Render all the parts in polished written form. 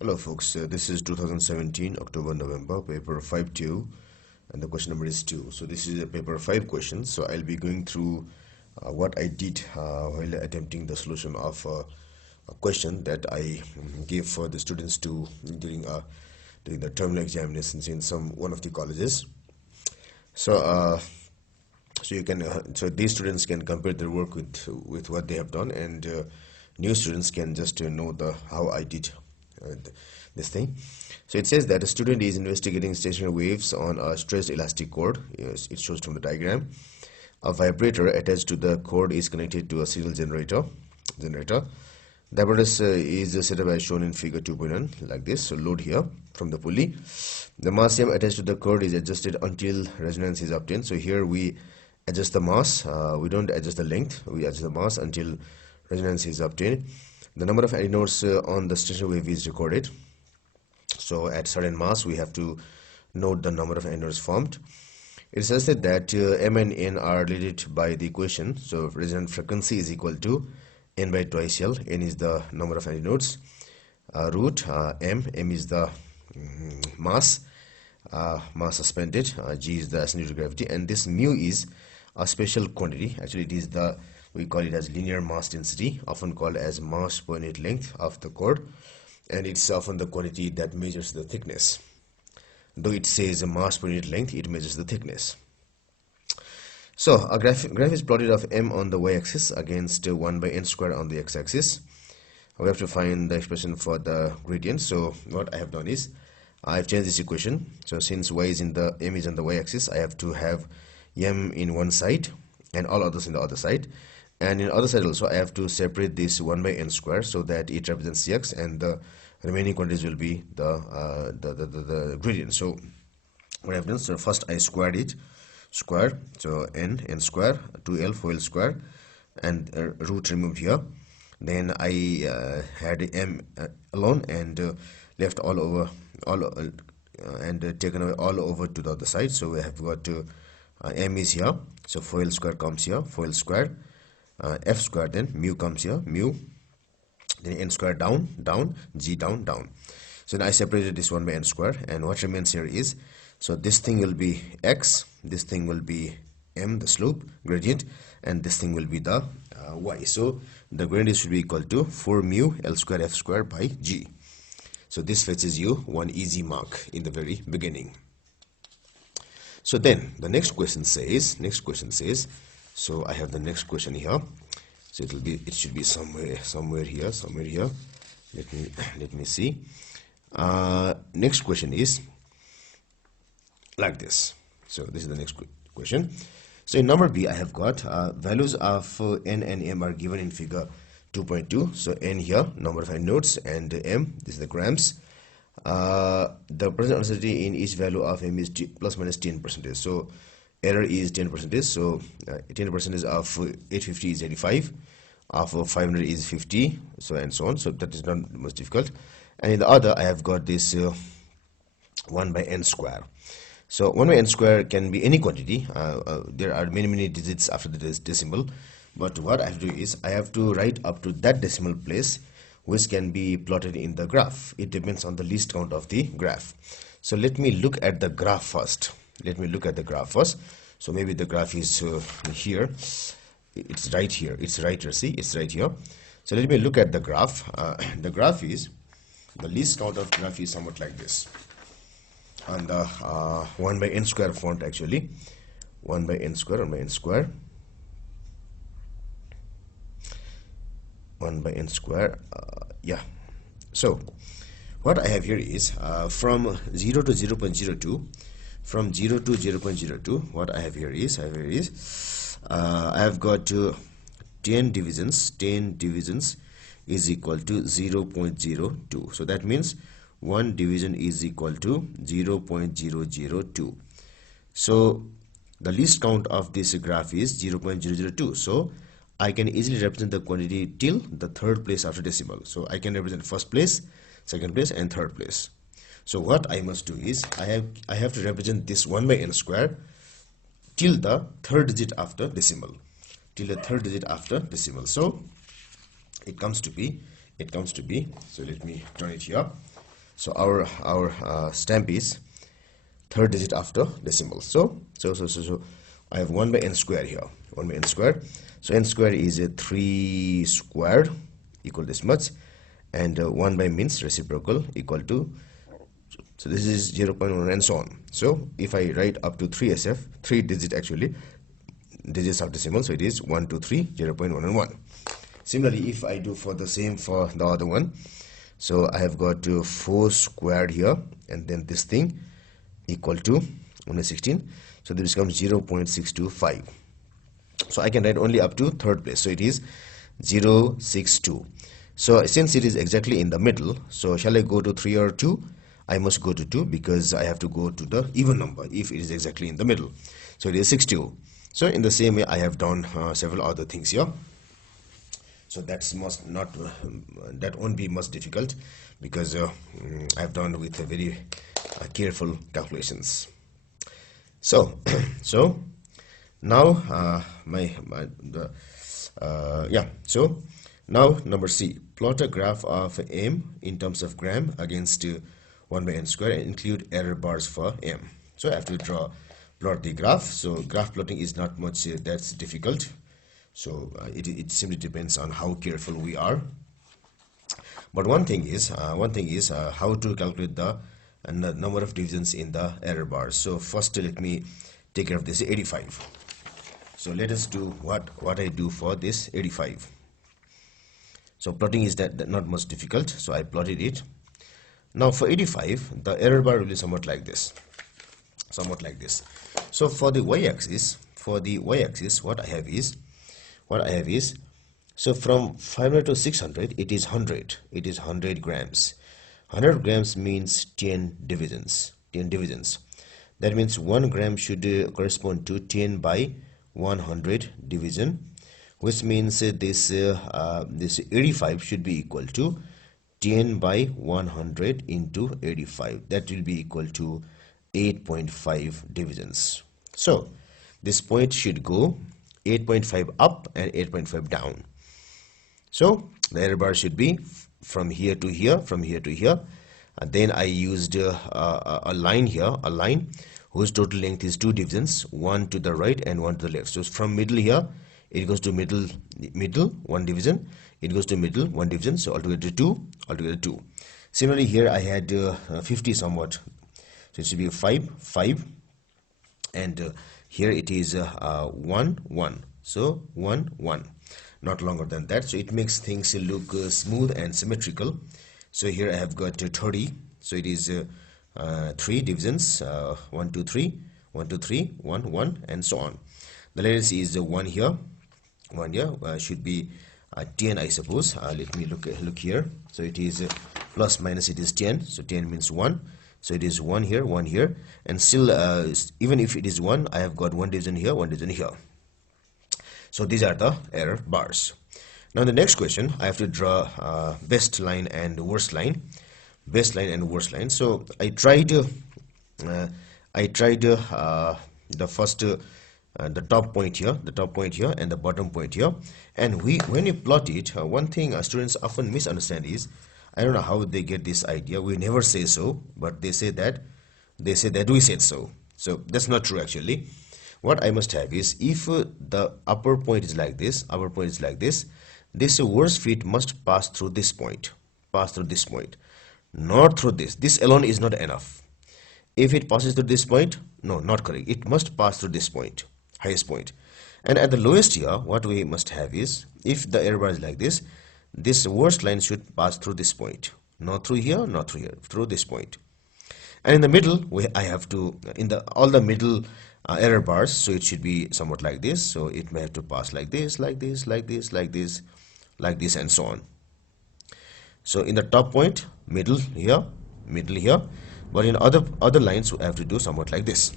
Hello folks, this is 2017 October November paper 5-2 and the question number is 2. So this is a paper 5 question. So I'll be going through what I did while attempting the solution of a question that I gave for the students to during the terminal examinations in one of the colleges. So so these students can compare their work with what they have done, and new students can just know how I did this thing. So it says that a student is investigating stationary waves on a stressed elastic cord. Yes, it shows from the diagram. A vibrator attached to the cord is connected to a signal generator. The apparatus is set up as shown in figure 2.1 like this. So load here from the pulley. The mass M attached to the cord is adjusted until resonance is obtained. So here we adjust the mass. We don't adjust the length. We adjust the mass until resonance is obtained. The number of eddy nodes on the stationary wave is recorded. So at certain mass we have to note the number of eddy nodes formed. It is suggested that M and N are related by the equation. So resonant frequency is equal to N by twice L. N is the number of eddy nodes. Root M is the mass suspended. G is the centrifugal gravity, and this mu is a special quantity. Actually, we call it as linear mass density, often called as mass per unit length of the cord, and it's often the quantity that measures the thickness. Though it says a mass per unit length, it measures the thickness. So a graph is plotted of M on the y-axis against 1 by n square on the x-axis. We have to find the expression for the gradient. So what I have done is I have changed this equation. So since M is on the y-axis, I have to have M in one side and all others in the other side. And in the other side also, I have to separate this 1 by n square so that it represents Cx, and the remaining quantities will be the gradient. So what I have done, so first I squared it, so n square, 2l 4l square, and root removed here. Then I had m alone and left all over, and taken away all over to the other side. So we have got m is here, so 4l square comes here, 4l square, f square, then mu comes here, mu, then n square down, g down. So then I separated this 1 by n square, and what remains here is, so this thing will be x, this thing will be m, the slope gradient, and this thing will be the y. So the gradient should be equal to 4 mu l square f square by g. So this fetches you one easy mark in the very beginning. So then the next question says, so I have the next question here. So it should be somewhere here. Let me see. Next question is like this. So this is the next question. So in number B, I have got values of N and M are given in figure 2.2. So N here, number of eddy nodes, and M, this is the grams. The present uncertainty in each value of M is plus minus 10%. So error is 10%. So 10% of 850 is 85. Of 500 is 50. So and so on. So that is not most difficult. And in the other, I have got this 1 by n square. So 1 by n square can be any quantity. There are many digits after the decimal. But what I have to do is I have to write up to that decimal place, which can be plotted in the graph. It depends on the least count of the graph. So let me look at the graph first. So maybe the graph is here. It's right here. It's right here. See, it's right here. So let me look at the graph. The graph is, the least count of graph is somewhat like this. On the 1 by n square font, actually. 1 by n square, 1 by n square. 1 by n square. Yeah. So what I have here is from 0 to 0.02. From 0 to 0.02, what I have here is, I have got 10 divisions. 10 divisions is equal to 0.02. So that means 1 division is equal to 0.002. So the least count of this graph is 0.002. So I can easily represent the quantity till the third place after decimal. So I can represent first place, second place, and third place. So what I must do is I have to represent this 1 by n square till the third digit after decimal. So it comes to be, so let me turn it here. So our stamp is third digit after decimal. So I have 1 by n square here, 1 by n square. So n square is a 3 squared equal this much, and 1 by means reciprocal equal to, so this is 0.1 and so on. So if I write up to 3 SF, 3 digit actually, digits of decimal, so it is 1, 2, 3, 0.1 and 1. Similarly, if I do for the same for the other one, so I have got 4 squared here, and then this thing equal to 1/16, so this becomes 0.625. So I can write only up to third place, so it is 0.62. So since it is exactly in the middle, so shall I go to 3 or 2? I must go to 2, because I have to go to the even number if it is exactly in the middle. So it is 62. So in the same way I have done several other things here. So that won't be much difficult, because I've done with a very careful calculations. So so now so now number C, plot a graph of m in terms of gram against 1 by n square and include error bars for m. So I have to plot the graph. So graph plotting is not much that's difficult. So it simply depends on how careful we are. But one thing is how to calculate the number of divisions in the error bars. So first let me take care of this 85. So let us do what I do for this 85. So plotting is that not much difficult, so I plotted it. Now for 85, the error bar will be somewhat like this. So for the y-axis, what I have is, so from 500 to 600, it is 100. It is 100 grams. 100 grams means 10 divisions. That means 1 gram should correspond to 10 by 100 division, which means this 85 should be equal to 10 by 100 into 85. That will be equal to 8.5 divisions. So this point should go 8.5 up and 8.5 down. So the error bar should be from here to here, and then I used a line here, whose total length is 2 divisions, one to the right and one to the left. So from middle here, it goes to middle 1 division, it goes to middle 1 division, so altogether 2. Similarly here I had 50 somewhat, so it should be 5, and here it is 1, so 1, not longer than that. So it makes things look smooth and symmetrical. So here I have got 30, so it is 3 divisions, 1, 2, 3, 1, 2, 3, 1, and so on. The latest is 1 here, should be 10, I suppose. Let me look here. So it is plus minus, it is 10, so 10 means 1. So it is 1 here, and still even if it is 1, I have got 1 division here, 1 division here. So these are the error bars. Now the next question, I have to draw best line and worst line. So I tried the first the top point here and the bottom point here, and when you plot it, one thing students often misunderstand is, I don't know how they get this idea, we never say so, but they say that we said so. So that's not true actually. What I must have is, if the upper point is like this, this worst fit must pass through this point, not through this. This alone is not enough. If it passes through this point, no, not correct. It must pass through this point, highest point. And at the lowest here, what we must have is, if the error bar is like this, this worst line should pass through this point, not through here, through this point. And in the middle, I have to, all the middle error bars, so it should be somewhat like this. So it may have to pass like this, and so on. So in the top point, middle here, but in other lines we have to do somewhat like this.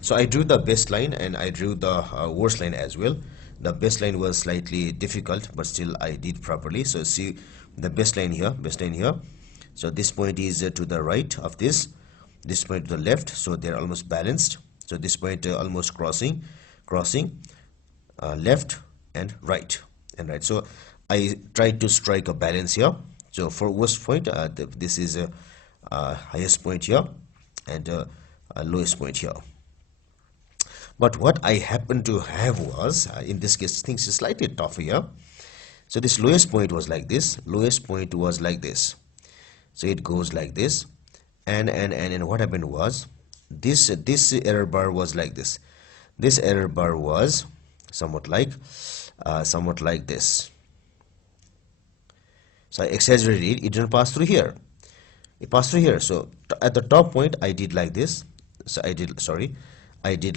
So I drew the best line and I drew the worst line as well. The best line was slightly difficult, but still I did properly. So see the best line here. So this point is to the right of this point to the left, so they're almost balanced. So this point almost crossing left and right. So I tried to strike a balance here. So for worst point, this is highest point here and lowest point here. But what I happen to have was, in this case, things is slightly tougher here. So this lowest point was like this, lowest point was like this. So it goes like this, and what happened was, this error bar was like this. This error bar was somewhat like this. So I exaggerated it. It didn't pass through here. It passed through here. So at the top point, I did like this. So I did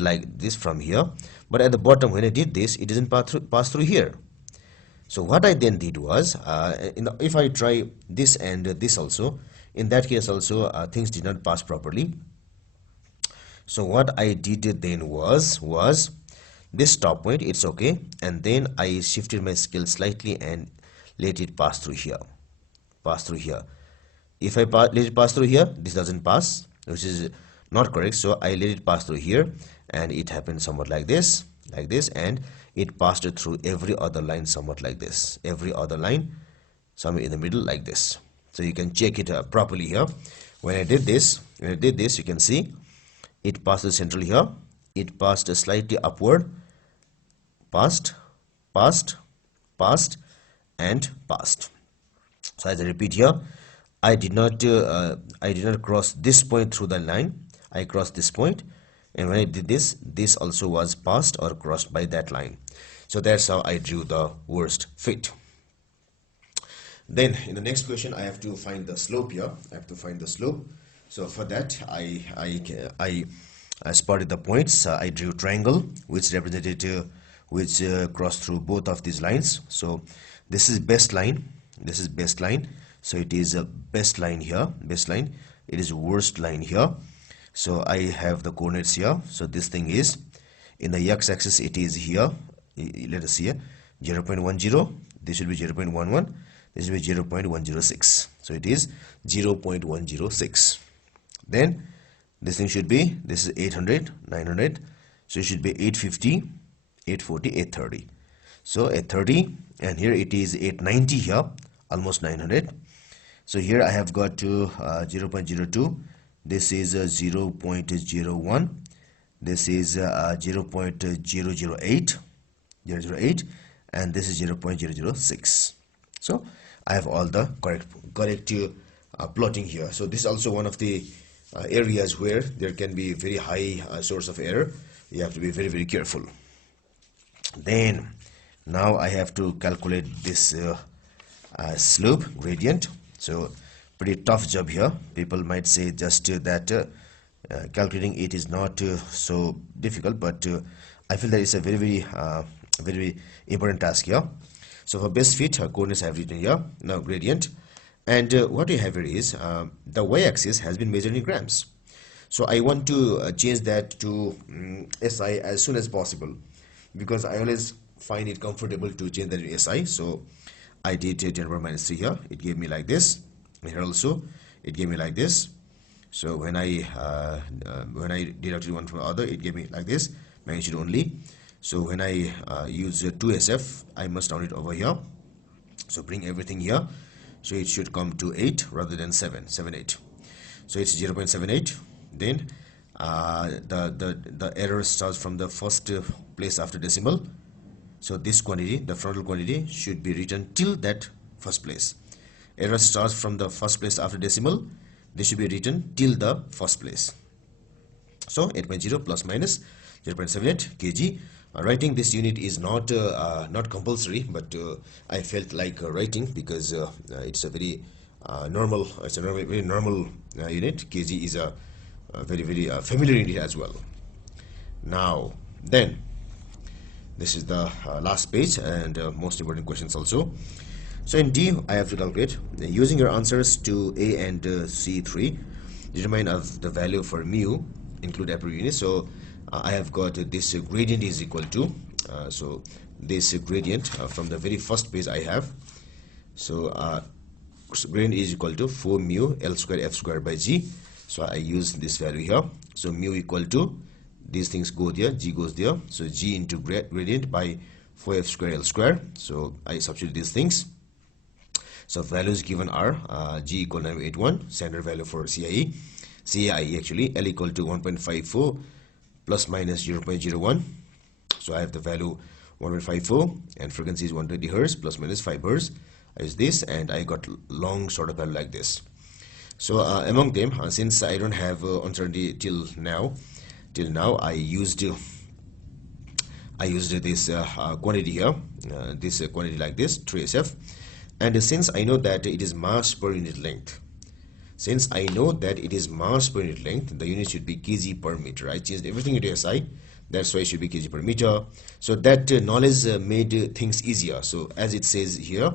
like this from here. But at the bottom, when I did this, it didn't pass through here. So what I then did was, if I try this and this also, in that case also things did not pass properly. So what I did then was this top point, it's okay, and then I shifted my scale slightly and let it pass through here. If I let it pass through here, this doesn't pass, which is not correct. So I let it pass through here, and it happened somewhat like this, and it passed it through every other line somewhat like this, every other line somewhere in the middle like this. So you can check it properly here. When I did this, you can see it passed the central here, it passed slightly upward, passed, and passed. So as I repeat here, I did not cross this point through the line. I crossed this point, and when I did this, this also was passed or crossed by that line. So that's how I drew the worst fit. Then in the next question, I have to find the slope here. I have to find the slope. So for that, I spotted the points. I drew a triangle which represented which crossed through both of these lines. So this is best line. This is best line. So it is a best line here. Best line. It is worst line here. So I have the coordinates here. So this thing is in the x-axis. It is here. Let us see here. 0.10. This will be 0.11. This will be 0.106. So it is 0.106. Then this thing should be, this is 800, 900. So it should be 850, 840, 830. So 830, and here it is 890 here, almost 900. So here I have got to 0.02. This is 0.01. This is 0.008, and this is 0.006. So I have all the correct plotting here. So this is also one of the areas where there can be very high source of error. You have to be very, very careful. Then now I have to calculate this slope gradient. So pretty tough job here. People might say just that calculating it is not so difficult, but I feel that it's a very, very important task here. So for best fit, coordinates I have written here. Now gradient, and what we have here is the y-axis has been measured in grams. So I want to change that to SI as soon as possible, because I always find it comfortable to change that to SI. So I did 10⁻³ here. It gave me like this. Here also it gave me like this. So when I deducted one from the other, it gave me like this, magnitude only. So when I use 2SF, I must round it over here. So bring everything here. So it should come to 8 rather than 7, 8. So it's 0.78. Then the error starts from the first place after decimal. So this quantity, the frontal quantity, should be written till that first place. Error starts from the first place after decimal. This should be written till the first place. So 8.0 plus minus 0.78 kg. Writing this unit is not compulsory, but I felt like writing because it's a very normal. It's a very normal unit. Kg is a very familiar unit as well. Now then, this is the last page and most important questions also. So in D, I have to calculate using your answers to A and C3. Determine of the value for mu, include appropriate unit. So I have got this gradient is equal to so this gradient from the very first page I have. So gradient is equal to 4 mu L square F square by G. So I use this value here. So mu equal to, these things go there, G goes there. So G into gradient by 4F square L square. So I substitute these things. So values given are G equal 981, standard value for CAIE actually, L equal to 1.54 plus minus 0.01. So I have the value 1.54 and frequency is 120 hertz plus minus 5 hertz is this, and I got long sort of value like this. So among them, since I don't have uncertainty till now, I used this quantity here, this quantity like this 3SF, and since I know that it is mass per unit length, the unit should be kg per meter. I changed everything into SI, that's why it should be kg per meter. So that knowledge made things easier. So as it says here,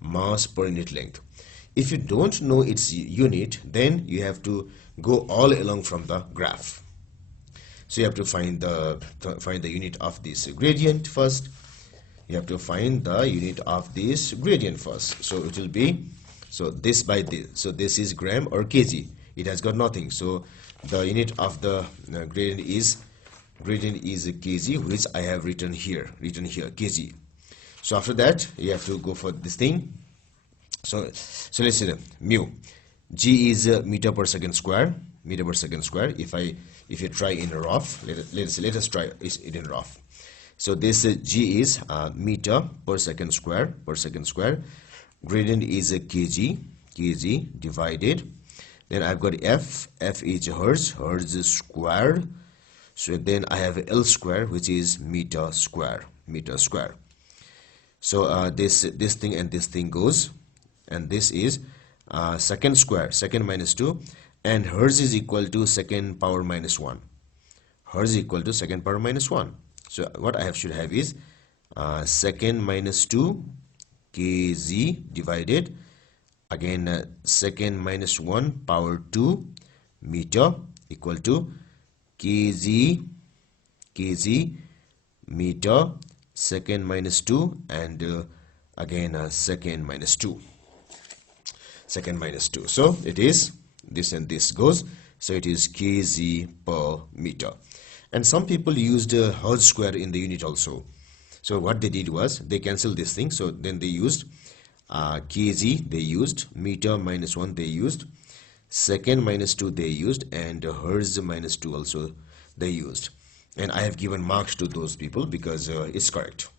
mass per unit length. If you don't know its unit, then you have to go all along from the graph. So you have to find the unit of this gradient first. You have to find the unit of this gradient first. So it will be, so this by this. So this is gram or kg. It has got nothing. So the unit of the gradient is kg, which I have written here kg. So after that you have to go for this thing. So let's say mu. G is meter per second square. If you try in rough, let us try it in rough. So this G is meter per second square. Gradient is a kg divided. Then I've got F is hertz squared. So then I have L square, which is meter square. So this thing and this thing goes, and this is second square, second minus 2, and hertz is equal to second power minus 1. So what I should have is second minus 2 kg divided again second minus 1 power 2 meter equal to kg meter second minus 2 and again second minus 2. So it is this and this goes, so it is kg per meter. And some people used hertz square in the unit also. So what they did was they canceled this thing. So then they used kg, they used meter minus 1, they used second minus 2, they used, and hertz minus 2 also they used. And I have given marks to those people because it's correct,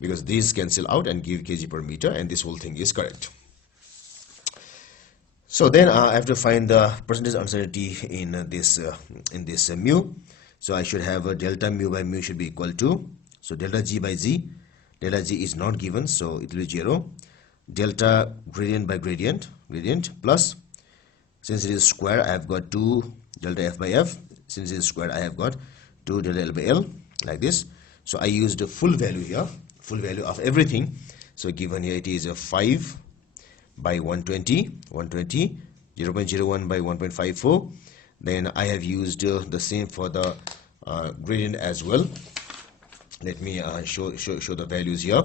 because these cancel out and give kg per meter, and this whole thing is correct. So then I have to find the percentage uncertainty in this mu. So I should have delta mu by mu should be equal to, so delta g by z. Delta g is not given, so it will be 0. Delta gradient by gradient plus, since it is square, I have got 2 delta f by f. Since it is square, I have got 2 delta L by L, like this. So I used a full value here, full value of everything. So given here it is a 5 by 120, 0.01 by 1.54. Then I have used the same for the gradient as well. Let me show the values here.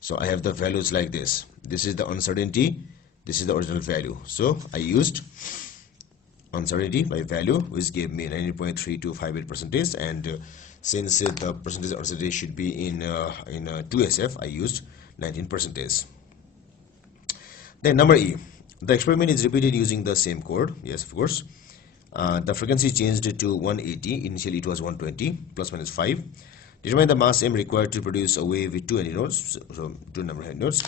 So I have the values like this. This is the uncertainty, this is the original value. So I used uncertainty by value, which gave me 90.3258%, and since the percentage uncertainty should be in 2SF, I used 19%. Then number E, the experiment is repeated using the same code. Yes, of course. The frequency changed to 180. Initially it was 120 plus minus 5. Determine the mass M required to produce a wave with 2 nodes, so 2 number of nodes.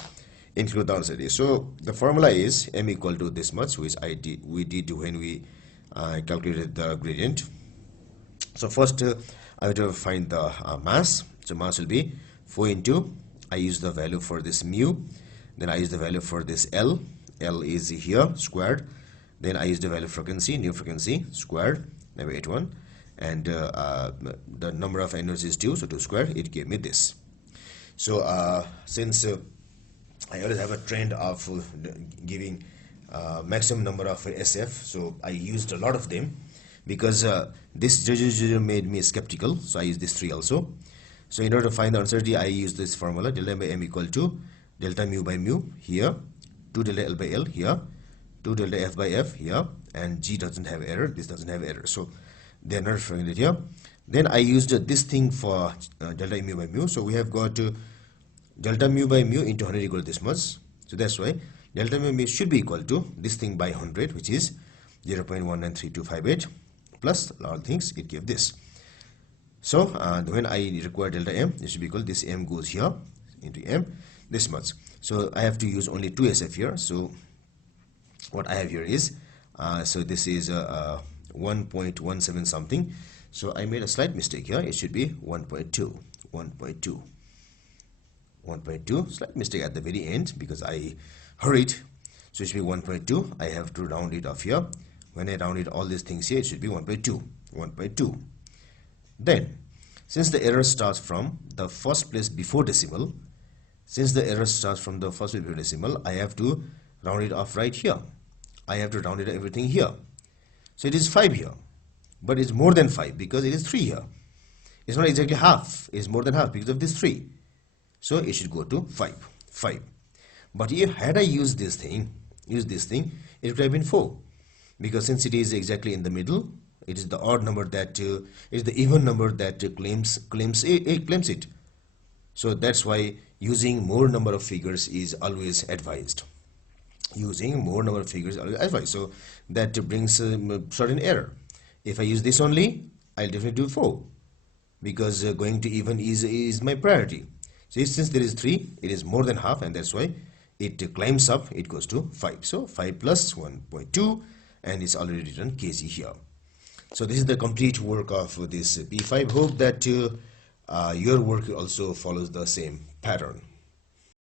Include the uncertainty. So the formula is M equal to this much, which we did when we calculated the gradient. So first I have to find the mass. So mass will be 4 into, I use the value for this mu, then I use the value for this L is here squared, then I use the value frequency, new frequency squared, number 81, and the number of nodes is 2, so 2 squared, it gave me this. So since I always have a trend of giving maximum number of SF, so I used a lot of them because this 0 made me skeptical, so I use this 3 also. So in order to find the uncertainty, I use this formula, delta by M equal to delta mu by mu here, 2 delta L by L here, 2 delta F by F here, and G doesn't have error, this doesn't have error, so they're not referring it here. Then I used this thing for delta mu by mu, so we have got delta mu by mu into 100 equal to this much, so that's why delta m should be equal to this thing by 100, which is 0.193258 plus all things, it gave this. So when I require delta m, it should be equal, this m goes here into m, this much. So I have to use only 2 SF here. So what I have here is, so this is 1.17 something. So I made a slight mistake here. It should be 1.2, 1.2, slight mistake at the very end because I hurried. So it should be 1.2. I have to round it off here. When I rounded all these things here, it should be 1.2, 1.2. Then, since the error starts from the first place before decimal, I have to round it off right here. I have to round it everything here. So it is 5 here, but it's more than 5 because it is 3 here. It's not exactly half, it's more than half because of this 3. So it should go to 5. But if had I used this thing, it would have been 4. Because since it is exactly in the middle, it is the odd number that is the even number that claims it. So that's why using more number of figures is always advised. So that brings a certain error. If I use this only, I'll definitely do 4 because going to even is my priority. So since there is 3, it is more than half, and that's why it climbs up, it goes to 5. So 5 plus 1.2, and it's already written kg here. So this is the complete work of this P5. Hope that your work also follows the same pattern.